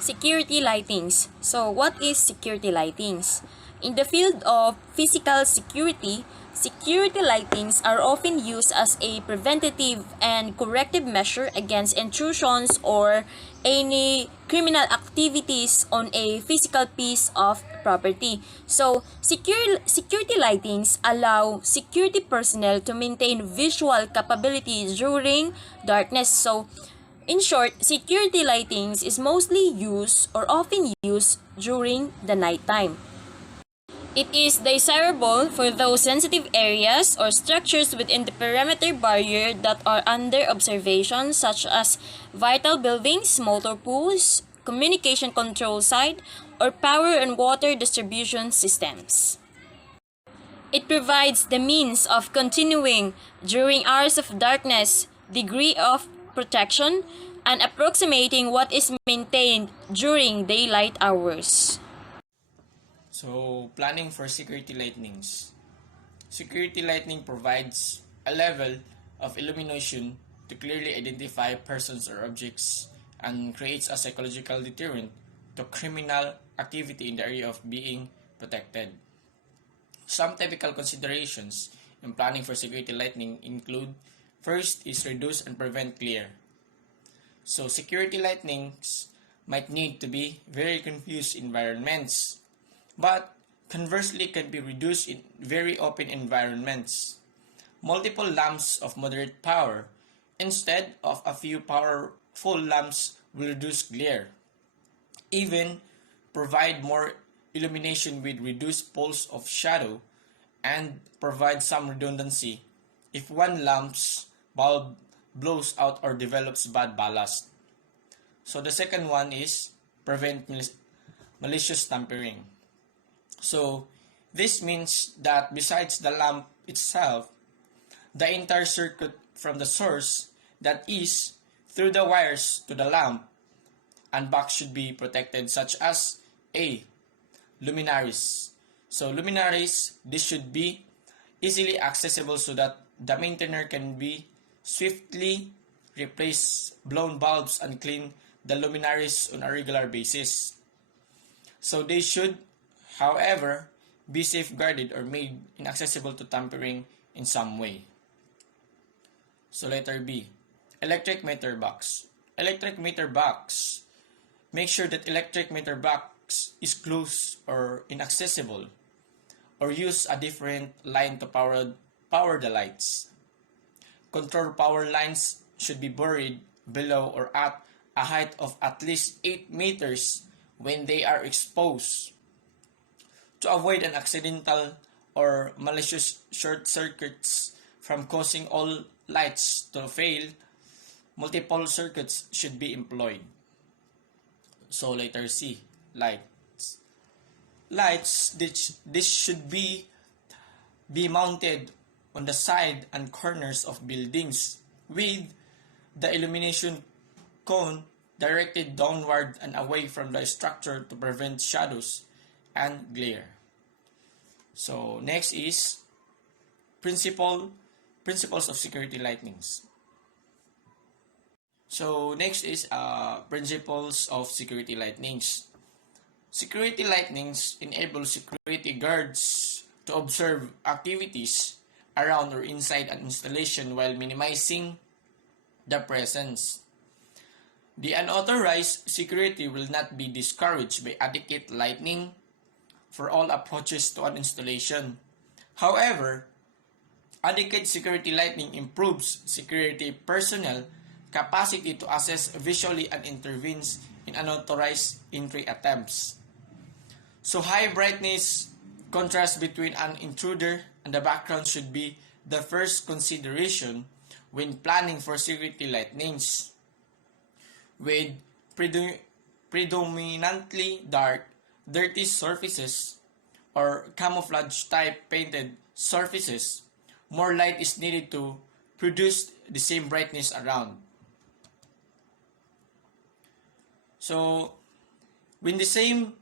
Security lightings. So what is security lightings? In the field of physical security, security lightings are often used as a preventative and corrective measure against intrusions or any criminal activities on a physical piece of property. So, security lightings allow security personnel to maintain visual capability during darkness. So, in short, security lightings is mostly used or often used during the nighttime. It is desirable for those sensitive areas or structures within the perimeter barrier that are under observation, such as vital buildings, motor pools, communication control site, or power and water distribution systems. It provides the means of continuing during hours of darkness, degree of protection, and approximating what is maintained during daylight hours. So, planning for security lightnings. Security lighting provides a level of illumination to clearly identify persons or objects and creates a psychological deterrent to criminal activity in the area of being protected. Some typical considerations in planning for security lighting include: first is reduce and prevent glare. So security lightnings might need to be very confused environments, but conversely can be reduced in very open environments. Multiple lamps of moderate power instead of a few powerful lamps will reduce glare. Even provide more illumination with reduced pulse of shadow and provide some redundancy if one lamp's bulb blows out or develops bad ballast. So the second one is prevent malicious tampering. So this means that besides the lamp itself, the entire circuit from the source, that is, through the wires to the lamp and back, should be protected, such as A. Luminaries. So luminaries, this should be easily accessible so that the maintainer can be swiftly replace blown bulbs and clean the luminaries on a regular basis. So they should, however, be safeguarded or made inaccessible to tampering in some way. So letter B, electric meter box. Electric meter box. Make sure that electric meter box is closed or inaccessible, or use a different line to power the lights. Control power lines should be buried below or at a height of at least 8 meters when they are exposed. To avoid an accidental or malicious short circuits from causing all lights to fail, multiple circuits should be employed. So letter C, lights. Lights, this should be mounted on the side and corners of buildings with the illumination cone directed downward and away from the structure to prevent shadows and glare. So next is principles of security lightnings. So next is principles of security lightnings. Security lightnings enable security guards to observe activities around or inside an installation while minimizing the presence. The unauthorized security will not be discouraged by adequate lighting for all approaches to an installation. However, adequate security lighting improves security personnel capacity to assess visually and intervenes in unauthorized entry attempts. So high brightness contrast between an intruder and the background should be the first consideration when planning for security lightnings. With predominantly dark, dirty surfaces or camouflage type painted surfaces, more light is needed to produce the same brightness around. So when the same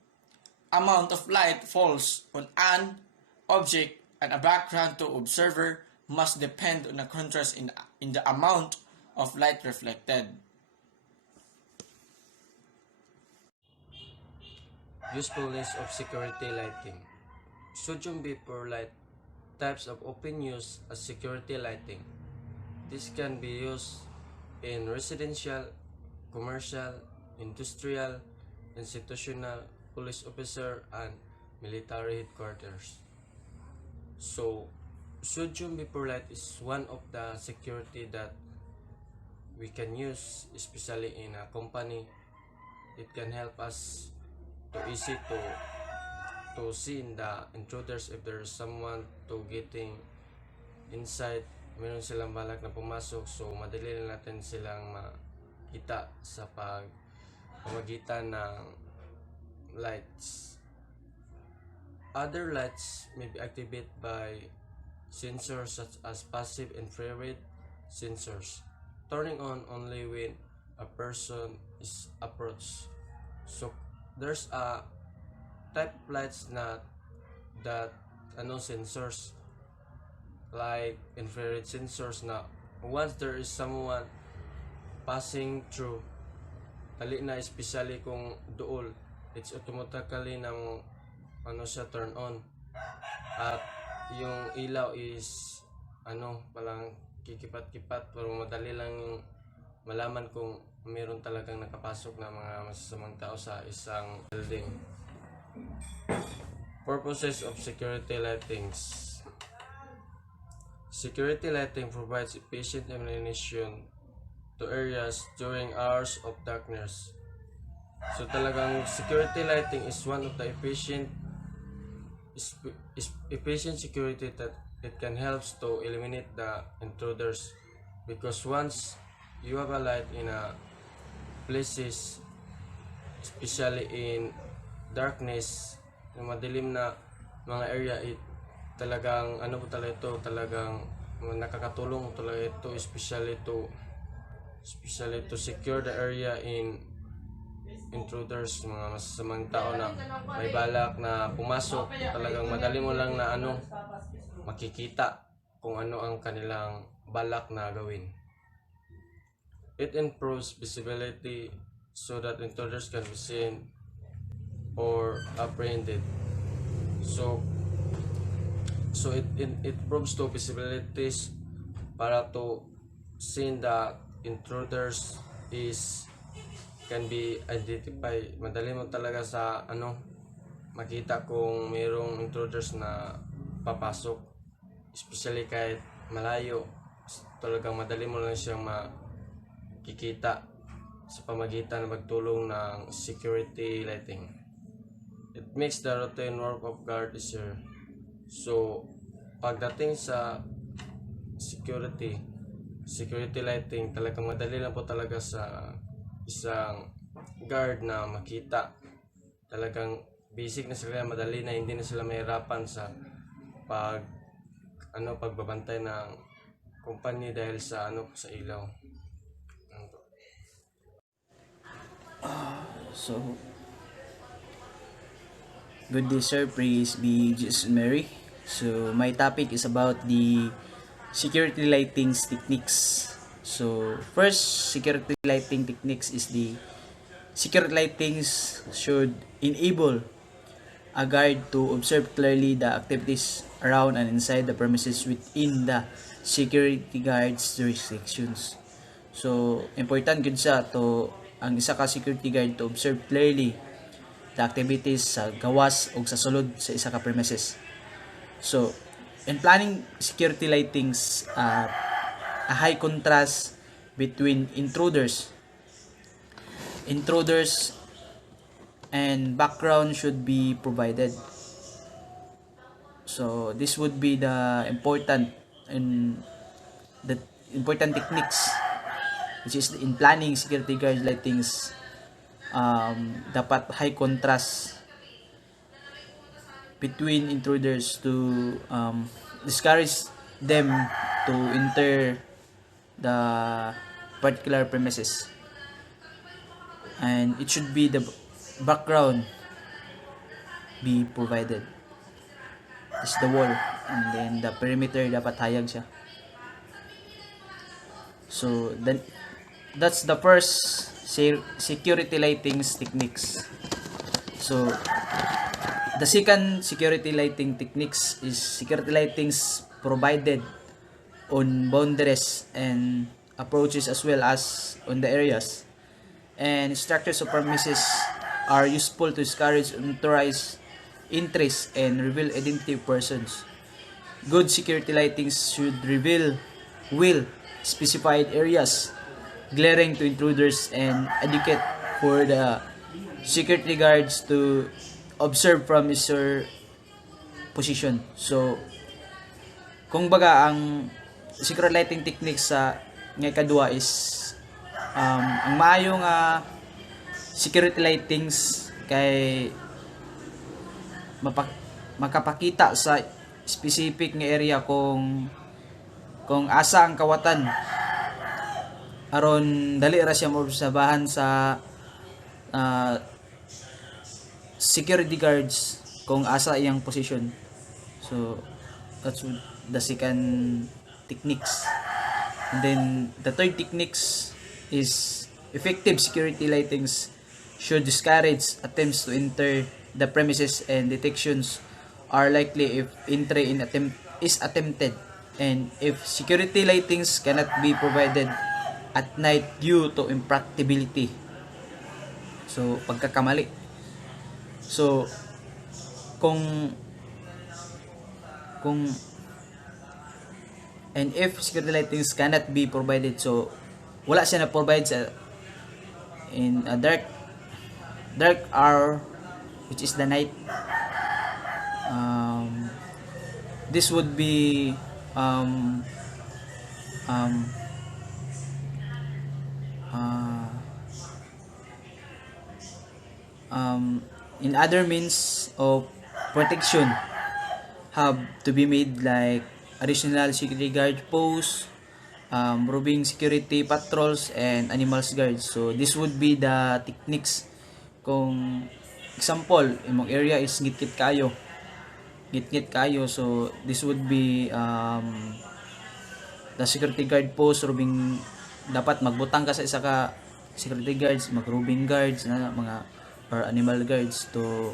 amount of light falls on an object and a background to observer must depend on a contrast in the amount of light reflected. Usefulness of security lighting. Sodium vapor light types of often used as security lighting. This can be used in residential, commercial, industrial, institutional, police officer, and military headquarters. So, sodium vapor light is one of the security that we can use, especially in a company. It can help us to easy to see the intruders if there's someone to getting inside, meron silang balak na pumasok, so madali na natin silang makita sa pamagitan ng lights. Other lights may be activated by sensors such as passive infrared sensors, turning on only when a person is approached. So there's a type of lights that sensors like infrared sensors na once there is someone passing through, tali na, especially kung duol, it's automatically ng siya turn on, at yung ilaw is palang kikipat-kipat para madali lang yung malaman kung mayroon talagang nakapasok na mga masasamang tao sa isang building. Purposes of security lightings. Security lighting provides efficient illumination to areas during hours of darkness. So talagang security lighting is one of the efficient security that it can help to eliminate the intruders, because once you have a light in a places, especially in darkness, yung madilim na mga area, talagang talagang nakakatulong talaga ito, especially to secure the area in intruders, mga masasamang tao na may balak na pumasok. Talagang madali mo lang na makikita kung ano ang kanilang balak na gawin. It improves visibility so that intruders can be seen or apprehended. So it improves to visibilities para to see the intruders can be identified. Madali mo talaga sa makita kung mayroong intruders na papasok, especially kahit malayo. Talagang madali mo lang siyang makikita sa pamagitan ng pagtulong ng security lighting. It makes the routine work of guard easier. So pagdating sa security lighting, talagang madali lang po talaga sa isang guard na makita. Talagang basic na sila, madali na, hindi na sila mahirapan sa pagbabantay ng kumpanya dahil sa sa ilaw. So, good day sir, praise be Jesus and Mary. So, my topic is about the security lighting techniques. So, first security lighting techniques is the security lightings should enable a guard to observe clearly the activities around and inside the premises within the security guard's jurisdictions. So, important gud sa to ang isa ka security guard to observe clearly the activities sa gawas o sa sulod sa isa ka premises. So, in planning security lightings, a high contrast between intruders and background should be provided. So this would be the important techniques, which is in planning security guard lightings. Dapat high contrast between intruders to discourage them to enter the particular premises, and it should be the background be provided. This is the wall, and then the perimeter dapat hayag siya. So then that's the first security lightings techniques. So The second security lighting techniques is security lightings provided on boundaries and approaches as well as on the areas. And structures of premises are useful to discourage unauthorized entries and reveal identity of persons. Good security lightings should reveal well specified areas glaring to intruders and educate for the security guards to observe from your position. So, kung baga ang secret lighting techniques sa nga kadua is ang maayo nga security lightings kay makapakita sa specific nga area kung asa ang kawatan aron dali ra siya maobserbahan sa security guards kung asa iyang position. So that's the second techniques. And then the third techniques is effective security lightings should discourage attempts to enter the premises, and detections are likely if entry in attempt is attempted, and if security lightings cannot be provided at night due to impracticability. So pagkakamali. So kung and if security lightings cannot be provided, so wala siya na provide sa in a dark hour, which is the night. This would be in other means of protection have to be made, like additional security guard posts, roving security patrols, and animals guards. So this would be the techniques. Kung example, imong area is gitgit kayo, so this would be the security guard post, roving, dapat magbutang ka sa isa ka security guards, mag-roving guards na mga or animal guards to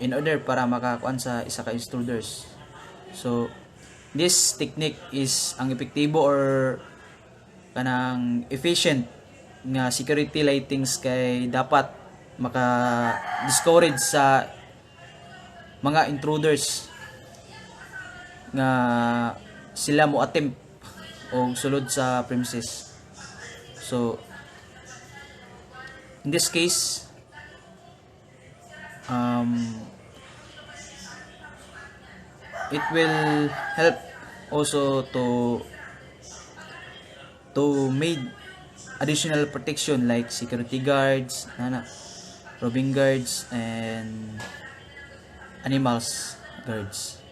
in order para makakuan sa isa ka intruders. So this technique is ang epektibo or kanang efficient nga security lightings kay dapat maka-discourage sa mga intruders nga sila mo attempt o sulod sa premises. So in this case, it will help also to make additional protection like security guards, roving guards, and animals guards.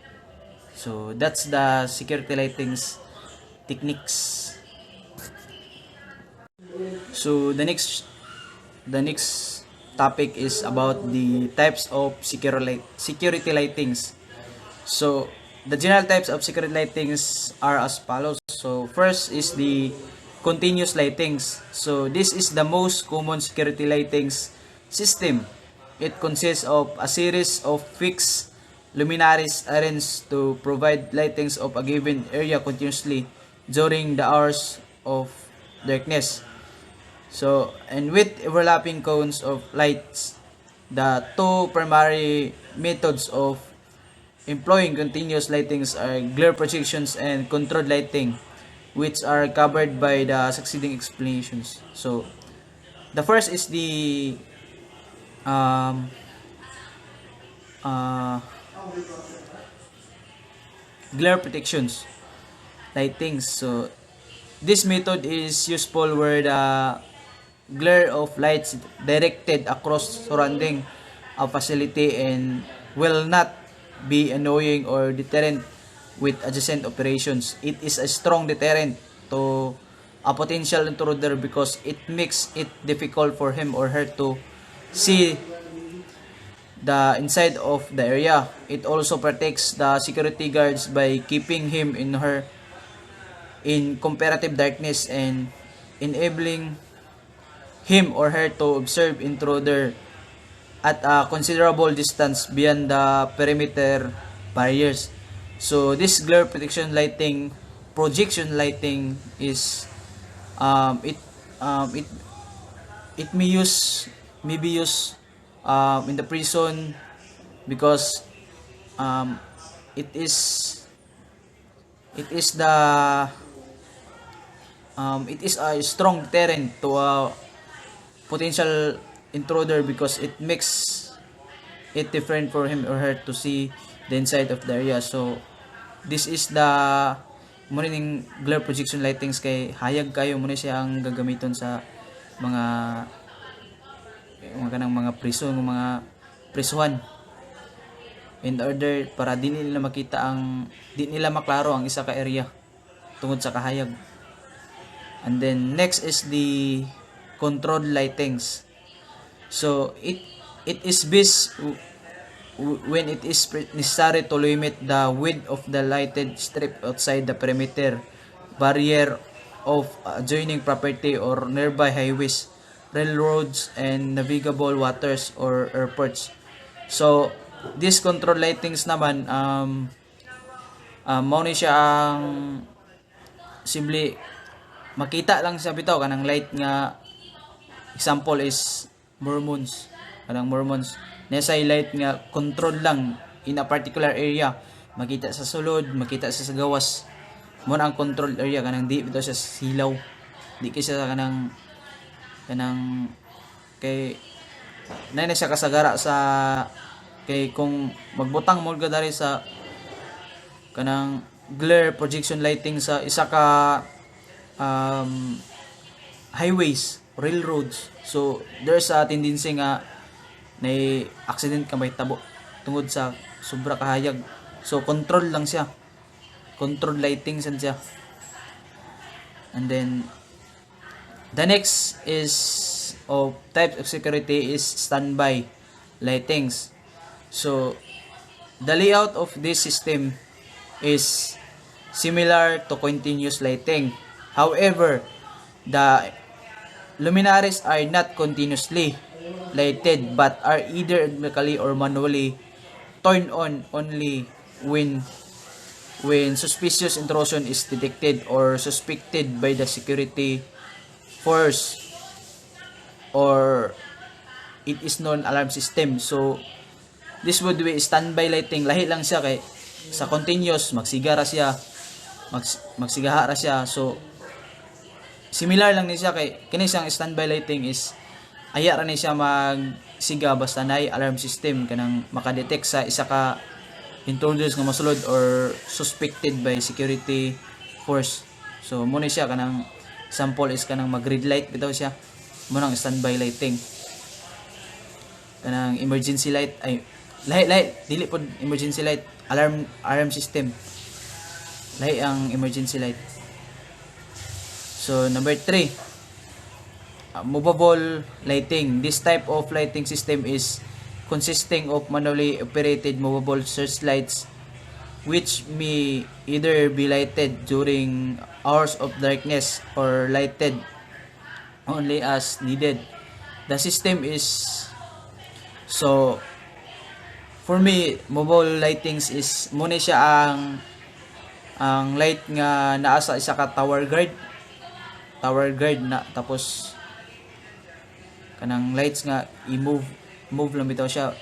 So that's the security lightings techniques. So the next topic is about the types of security lightings. So the general types of security lightings are as follows. So first is the continuous lightings. So this is the most common security lightings system. It consists of a series of fixed luminaries arranged to provide lightings of a given area continuously during the hours of darkness. So, and with overlapping cones of lights, the two primary methods of employing continuous lightings are glare projections and controlled lighting, which are covered by the succeeding explanations. So, the first is the glare protections lightings. So, this method is useful where the glare of lights directed across surrounding a facility and will not be annoying or deterrent with adjacent operations. It is a strong deterrent to a potential intruder because it makes it difficult for him or her to see the inside of the area. It also protects the security guards by keeping him in her in comparative darkness and enabling him or her to observe intruder at a considerable distance beyond the perimeter barriers. So this glare protection lighting, projection lighting is um, it it may be used in the prison because um, it is it is the it is a strong deterrent to a potential intruder because it makes it different for him or her to see the inside of the area. So this is the morning glare projection lightings kay hayag kayo muna siya ang gagamiton sa mga kanang mga prison, mga prisuhan, in order para di nila makita di nila maklaro ang isa ka area tungod sa kahayag. And then next is the controlled lightings. So it is based when it is necessary to limit the width of the lighted strip outside the perimeter barrier of adjoining property or nearby highways, railroads, and navigable waters or airports. So this control lightings naman mao ni siya ang simple makita lang siya bitaw kanang light nga example is Mormons, kanang Mormons nasa light nga control lang in a particular area, makita sa sulod, makita sa gawas, mo ang control area kanang di bitaw siya silaw, di kay siya kanang kay na siya kasagara sa kay kung magbutang mo ka dari sa kanang glare projection lighting sa isa ka highways, railroads, so there's a tendency nga na accident ka may tabo tungod sa sobra kahayag. So control lang siya, control lighting siya. And then the next is of types of security is standby lightings. So the layout of this system is similar to continuous lighting. However, the luminaries are not continuously lighted but are either electrically or manually turned on only when suspicious intrusion is detected or suspected by the security force or it is known alarm system. So this would be standby lighting. Lahi lang siya kay sa continuous magsigara siya, magsigaha ra siya. So similar lang ni siya kay kini siyang standby lighting is aya ra ni siya magsiga basta naay alarm system kanang makadetect sa isa ka intruders nga mosulod or suspected by security force. So mo ni siya kanang sample is kanang mag-red light bitaw siya, mo nang standby lighting. Kanang emergency light ay light dili pod emergency light, alarm system lahi ang emergency light. So number 3, movable lighting. This type of lighting system is consisting of manually operated movable searchlights which may either be lighted during hours of darkness or lighted only as needed. The system is so for me mobile lightings is muna siya ang light nga naa sa isa ka tower guard na tapos kanang lights nga move lang bitaw siya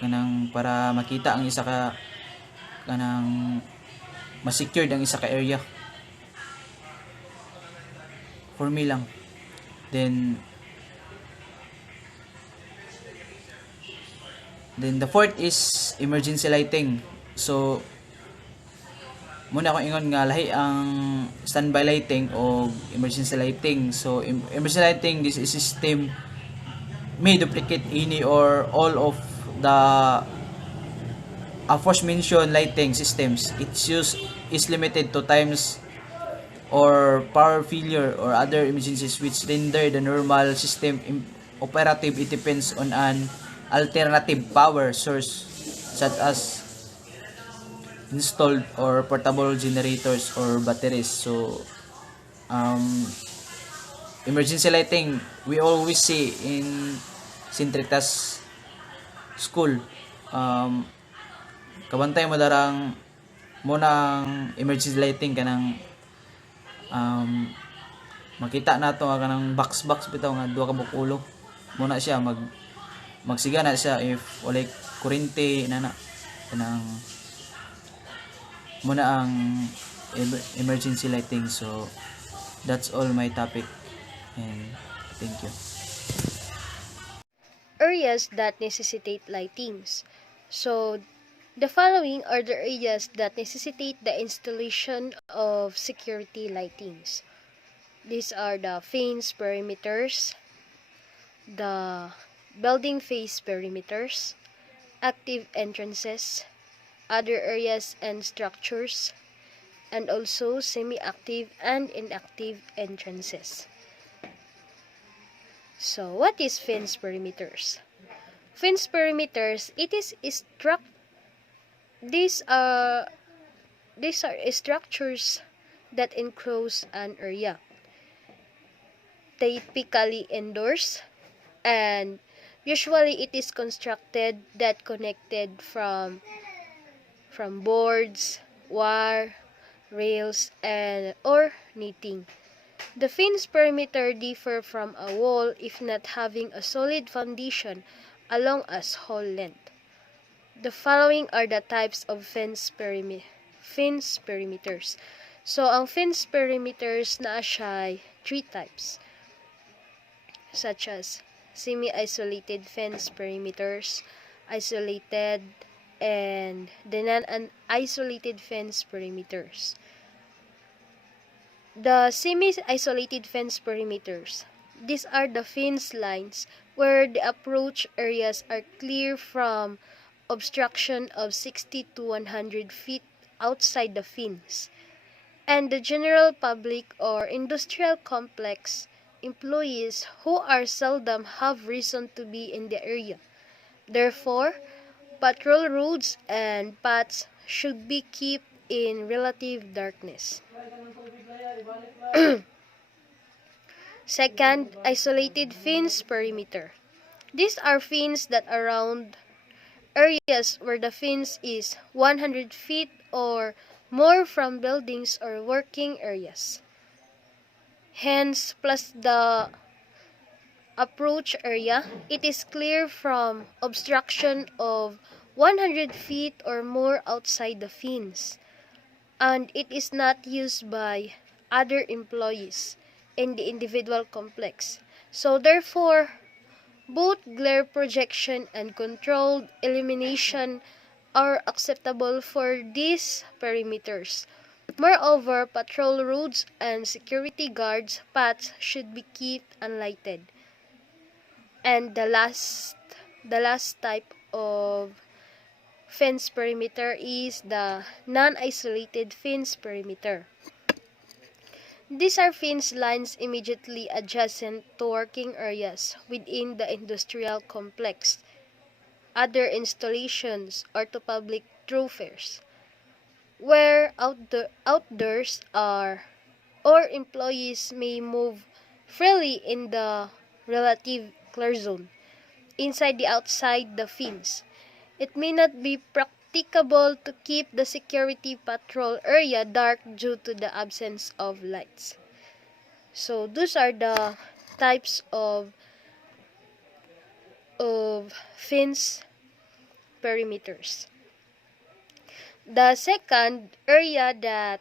kanang para makita ang isa ka kanang ma-secured ang isa ka area for me lang. Then the fourth is emergency lighting. So muna ako ingon nga lahi ang standby lighting o emergency lighting. So emergency lighting, this is system may duplicate any or all of the aforementioned lighting systems. Its use is limited to times or power failure or other emergencies which render the normal system operative. It depends on an alternative power source such as installed or portable generators or batteries. So emergency lighting we always see in Sintritas school, kabantay mo darang munang emergency lighting kanang makita nato nga kanang box bitaw nga duha ka bukulo muna siya magsiga na siya if walay kurente na kanang muna ang emergency lighting. So that's all my topic, and thank you. Areas that necessitate lightings. So, the following are the areas that necessitate the installation of security lightings. These are the fence perimeters, the building face perimeters, active entrances, other areas and structures, and also semi-active and inactive entrances. So, what is fence perimeters? Fence perimeters, these are structures that enclose an area, typically indoors, and usually it is constructed that connected from boards, wire, rails, and or netting. The fence perimeter differ from a wall if not having a solid foundation along its whole length. The following are the types of fence perimeters. So, ang fence perimeters na siya 3 types, such as semi-isolated fence perimeters, isolated, and the non-isolated fence perimeters. The semi-isolated fence perimeters. These are the fence lines where the approach areas are clear from obstruction of 60 to 100 feet outside the fence, and the general public or industrial complex employees who are seldom have reason to be in the area. Therefore, patrol roads and paths should be kept in relative darkness. Second, isolated fence perimeter. These are fences that around areas where the fence is 100 feet or more from buildings or working areas. Hence, plus the approach area, it is clear from obstruction of 100 feet or more outside the fence, and it is not used by other employees in the individual complex. So therefore, both glare projection and controlled illumination are acceptable for these perimeters. Moreover, patrol roads and security guards' paths should be kept unlighted. And the last type of fence perimeter is the non-isolated fence perimeter. These are fence lines immediately adjacent to working areas within the industrial complex, other installations, or to public thoroughfares, where outdoors are or employees may move freely in the relative clear zone. Inside the outside the fence, it may not be practicable to keep the security patrol area dark due to the absence of lights. So those are the types of fence perimeters. The second area that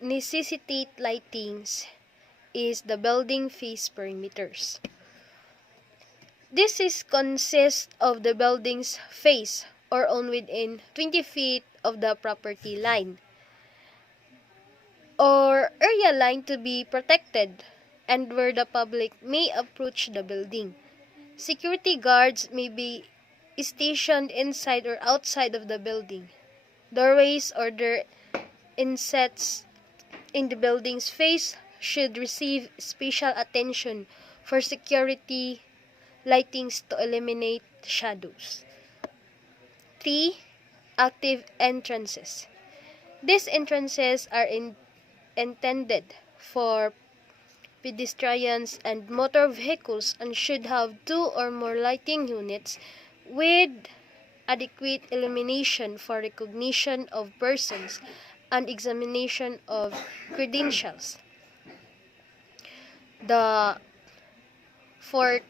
necessitate lightings is the building face perimeters. This consists of the building's face or on within 20 feet of the property line or area line to be protected and where the public may approach the building. Security guards may be stationed inside or outside of the building. Doorways or their insets in the building's face should receive special attention for security lightings to eliminate shadows. 3. Active entrances. These entrances are intended for pedestrians, and motor vehicles and should have 2 or more lighting units with adequate illumination for recognition of persons and examination of credentials. The fourth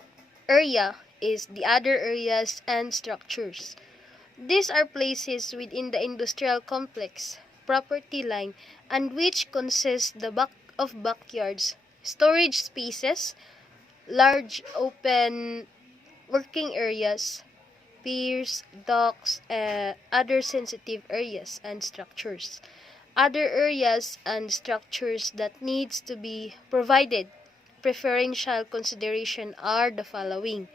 area is the other areas and structures. These are places within the industrial complex, property line, and which consist of backyards, storage spaces, large open working areas, piers, docks, other sensitive areas and structures. Other areas and structures that needs to be provided preferential consideration are the following.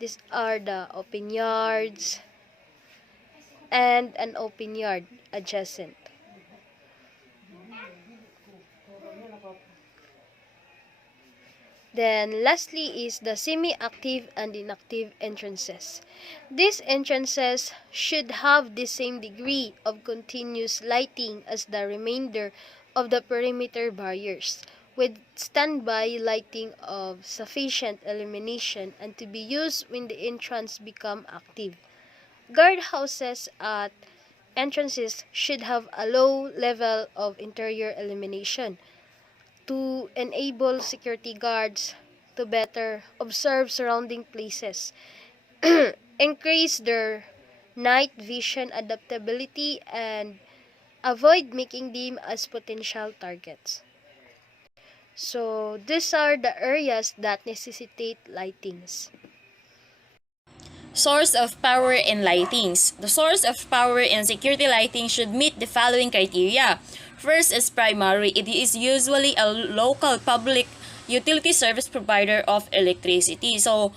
These are the open yards and an open yard adjacent. Then lastly is the semi-active and inactive entrances. These entrances should have the same degree of continuous lighting as the remainder of the perimeter barriers, with standby lighting of sufficient illumination and to be used when the entrance become active. Guardhouses at entrances should have a low level of interior illumination to enable security guards to better observe surrounding places, increase their night vision adaptability, and avoid making them as potential targets. So these are the areas that necessitate lightings. Source of power and lightings. The source of power and security lighting should meet the following criteria. First is primary. It is usually a local public utility service provider of electricity. So,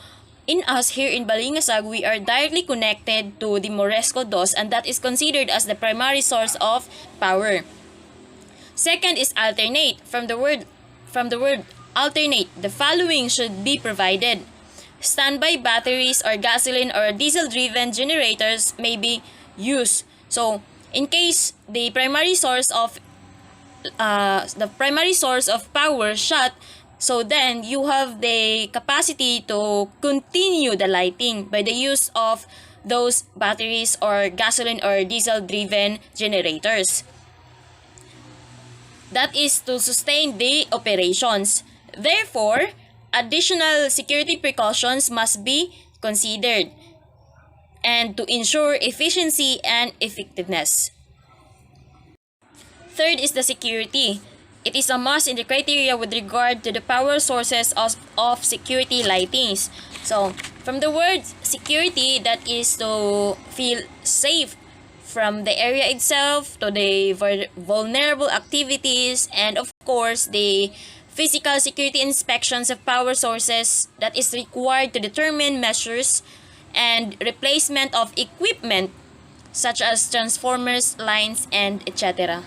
in us here in Balingasag, we are directly connected to the Moresco DOS, and that is considered as the primary source of power. Second is alternate. From the word alternate, the following should be provided. Standby batteries or gasoline or diesel-driven generators may be used. So, in case the primary source of power shut, so then you have the capacity to continue the lighting by the use of those batteries or gasoline or diesel-driven generators. That is to sustain the operations. Therefore, additional security precautions must be considered and to ensure efficiency and effectiveness. Third is the security. It is a must in the criteria with regard to the power sources of security lightings. So, from the word security, that is to feel safe from the area itself to the vulnerable activities, and of course the physical security inspections of power sources that is required to determine measures and replacement of equipment such as transformers, lines, and etc.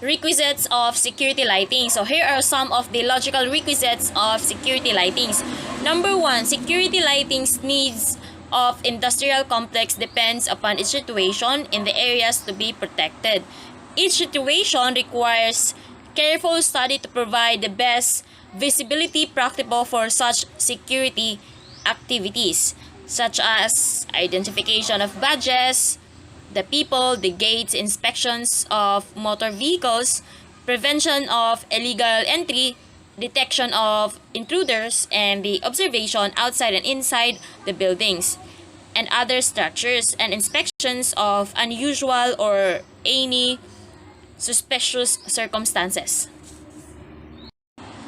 Requisites of security lighting. So here are some of the logical requisites of security lightings. Number 1, security lightings needs of industrial complex depends upon its situation in the areas to be protected. Each situation requires careful study to provide the best visibility practicable for such security activities, such as identification of badges, the people, the gates, inspections of motor vehicles, prevention of illegal entry, detection of intruders, and the observation outside and inside the buildings and other structures, and inspections of unusual or any suspicious circumstances.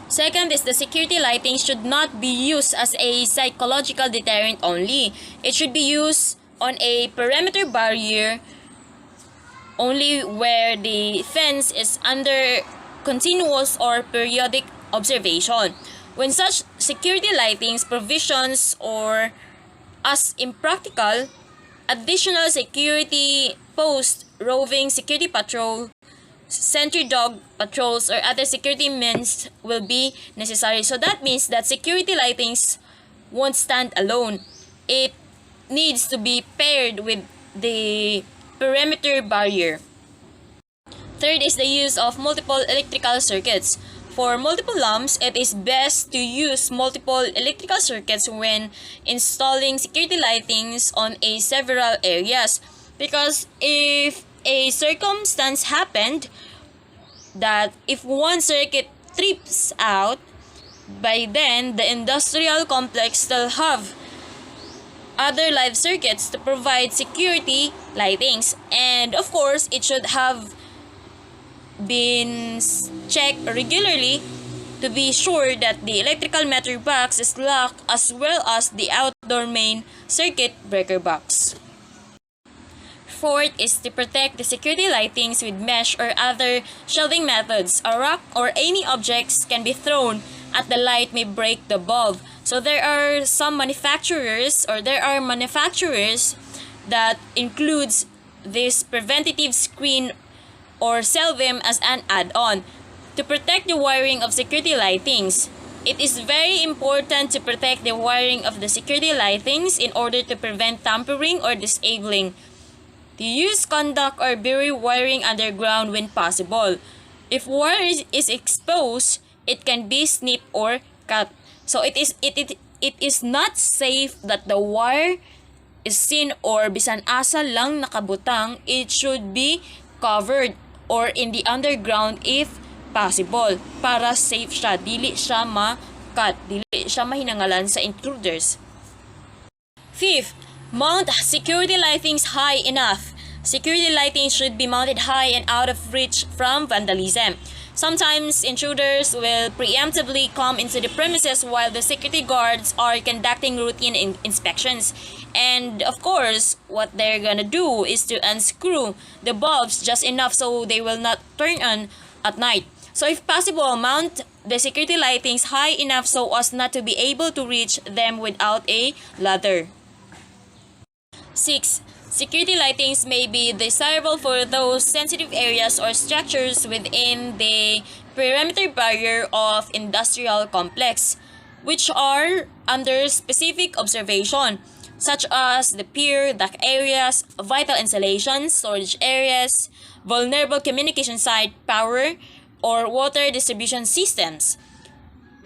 Second is the security lighting should not be used as a psychological deterrent only. It should be used on a perimeter barrier only where the fence is under continuous or periodic observation. When such security lightings provisions or as impractical, additional security posts, roving security patrol, sentry dog patrols, or other security means will be necessary. So that means that security lightings won't stand alone. It needs to be paired with the perimeter barrier. Third is the use of multiple electrical circuits. For multiple lamps, it is best to use multiple electrical circuits when installing security lightings on a several areas. Because if a circumstance happened that if one circuit trips out, by then the industrial complex still have other live circuits to provide security lightings. And of course, it should have been checked regularly to be sure that the electrical meter box is locked as well as the outdoor main circuit breaker box. Fourth is to protect the security lightings with mesh or other shielding methods. A rock or any objects can be thrown at the light may break the bulb. So there are manufacturers that includes this preventative screen or sell them as an add-on. To protect the wiring of security lightings, it is very important to protect the wiring of the security lightings in order to prevent tampering or disabling. To use conduct or bury wiring underground when possible. If wire is exposed, it can be snipped or cut. So it is not safe that the wire is seen or bisan asa lang nakabutang. It should be covered or in the underground if possible para safe siya, dili siya ma-cut, dili siya mahinangalan sa intruders. Fifth, mount security lightings high enough. Security lighting should be mounted high and out of reach from vandalism. Sometimes intruders will preemptively come into the premises while the security guards are conducting routine inspections. And of course, what they're gonna do is to unscrew the bulbs just enough so they will not turn on at night. So if possible, mount the security lightings high enough so as not to be able to reach them without a ladder. 6. Security lightings may be desirable for those sensitive areas or structures within the perimeter barrier of industrial complex, which are under specific observation, such as the pier, dock areas, vital installations, storage areas, vulnerable communication site, power, or water distribution systems.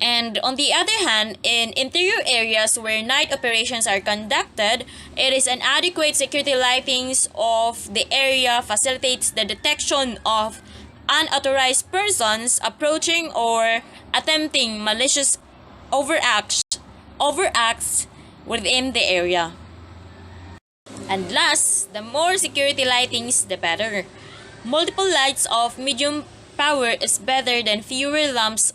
And on the other hand, in interior areas where night operations are conducted, it is an adequate security lightings of the area facilitates the detection of unauthorized persons approaching or attempting malicious overacts within the area. And last, the more security lightings, the better. Multiple lights of medium power is better than fewer lamps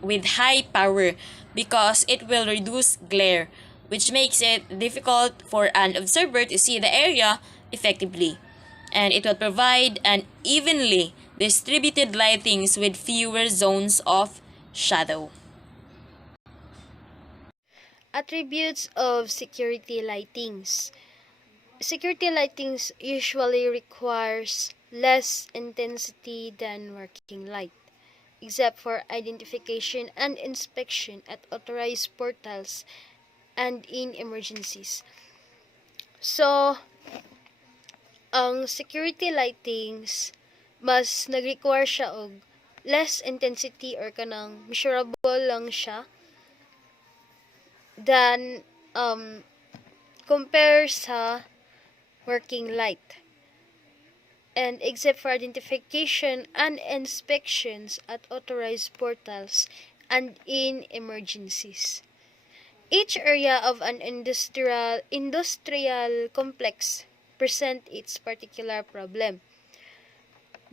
with high power because it will reduce glare, which makes it difficult for an observer to see the area effectively. And it will provide an evenly distributed lightings with fewer zones of shadow. Attributes of security lightings. Security lightings usually requires less intensity than working light, except for identification and inspection at authorized portals and in emergencies. So, ang security lightings mas nag-require siya og less intensity or kanang measurable lang siya than compare sa working light, and except for identification and inspections at authorized portals and in emergencies. Each area of an industrial complex present its particular problem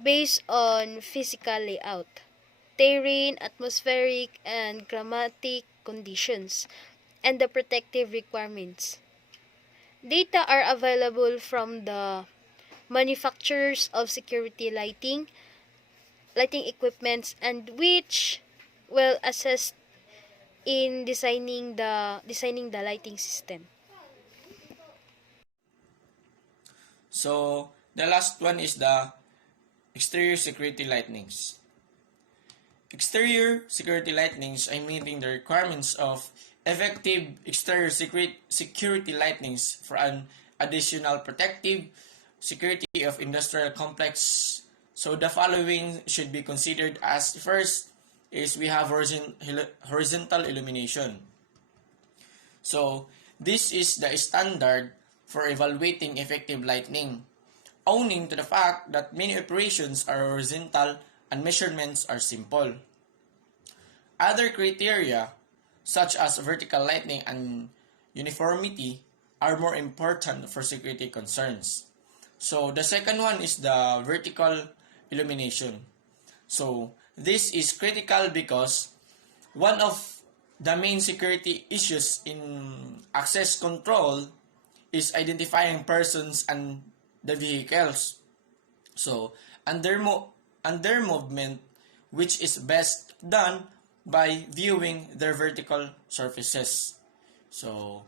based on physical layout, terrain, atmospheric and climatic conditions, and the protective requirements. Data are available from the manufacturers of security lighting equipments, and which will assist in designing the lighting system. So, the last one is the exterior security lightnings. Exterior security lightnings are meeting the requirements of effective exterior security lightnings for an additional protective security of industrial complex. So the following should be considered as: first, is we have horizontal illumination. So, this is the standard for evaluating effective lighting, owing to the fact that many operations are horizontal and measurements are simple. Other criteria, such as vertical lighting and uniformity, are more important for security concerns. So, the second one is the vertical illumination. So, this is critical because one of the main security issues in access control is identifying persons and the vehicles. So, under movement, which is best done by viewing their vertical surfaces. So,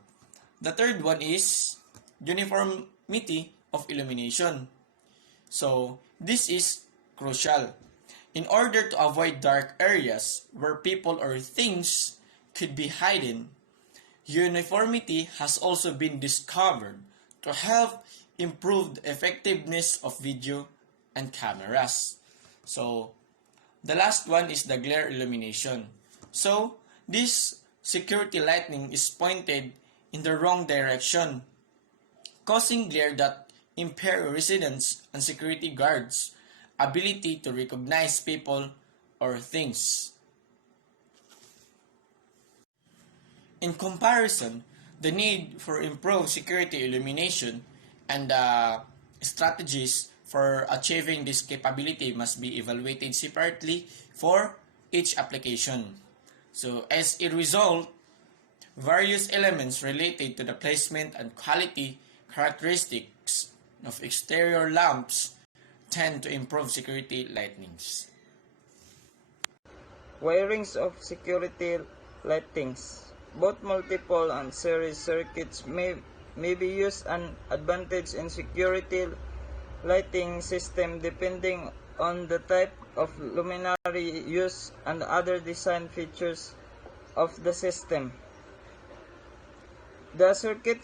the third one is uniformity of illumination. So, this is crucial. In order to avoid dark areas where people or things could be hidden, uniformity has also been discovered to help improve the effectiveness of video and cameras. So, the last one is the glare illumination. So, this security lighting is pointed in the wrong direction, causing glare that impair residents and security guards' ability to recognize people or things. In comparison, the need for improved security illumination and strategies for achieving this capability must be evaluated separately for each application. So, as a result, various elements related to the placement and quality characteristics of exterior lamps tend to improve security lightnings. Wirings of security lightings. Both multiple and series circuits may be used an advantage in security lighting system depending on the type of luminary used and other design features of the system. The circuit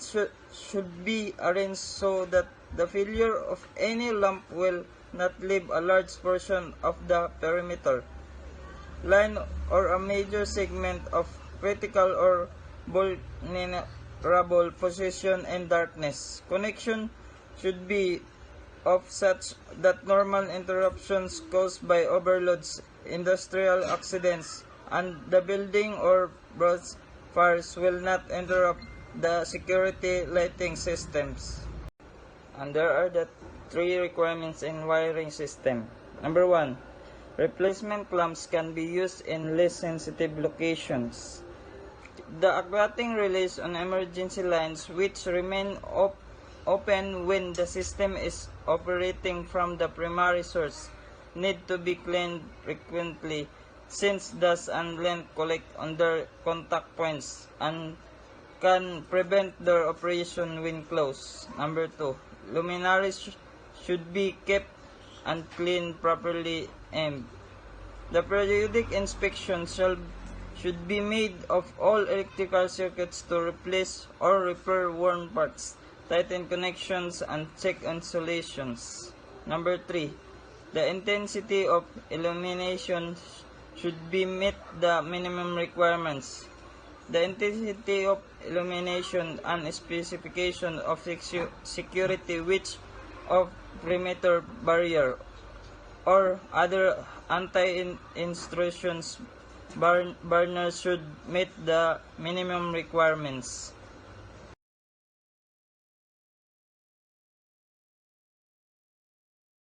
should be arranged so that the failure of any lamp will not leave a large portion of the perimeter line or a major segment of critical or vulnerable position in darkness. Connection should be of such that normal interruptions caused by overloads, industrial accidents, and the building or brush fires will not interrupt the security lighting systems. And there are the three requirements in wiring system. Number 1, replacement clamps can be used in less sensitive locations. The activating relays on emergency lines which remain open when the system is operating from the primary source need to be cleaned frequently since dust and lint collect on their contact points and can prevent their operation when closed. Number 2, luminaries should be kept and cleaned properly aimed. The periodic inspection should be made of all electrical circuits to replace or repair worn parts, tighten connections, and check insulations. Number 3, the intensity of illumination should be meet the minimum requirements. The intensity of illumination and specification of security which of perimeter barrier or other anti-intrusion burners should meet the minimum requirements.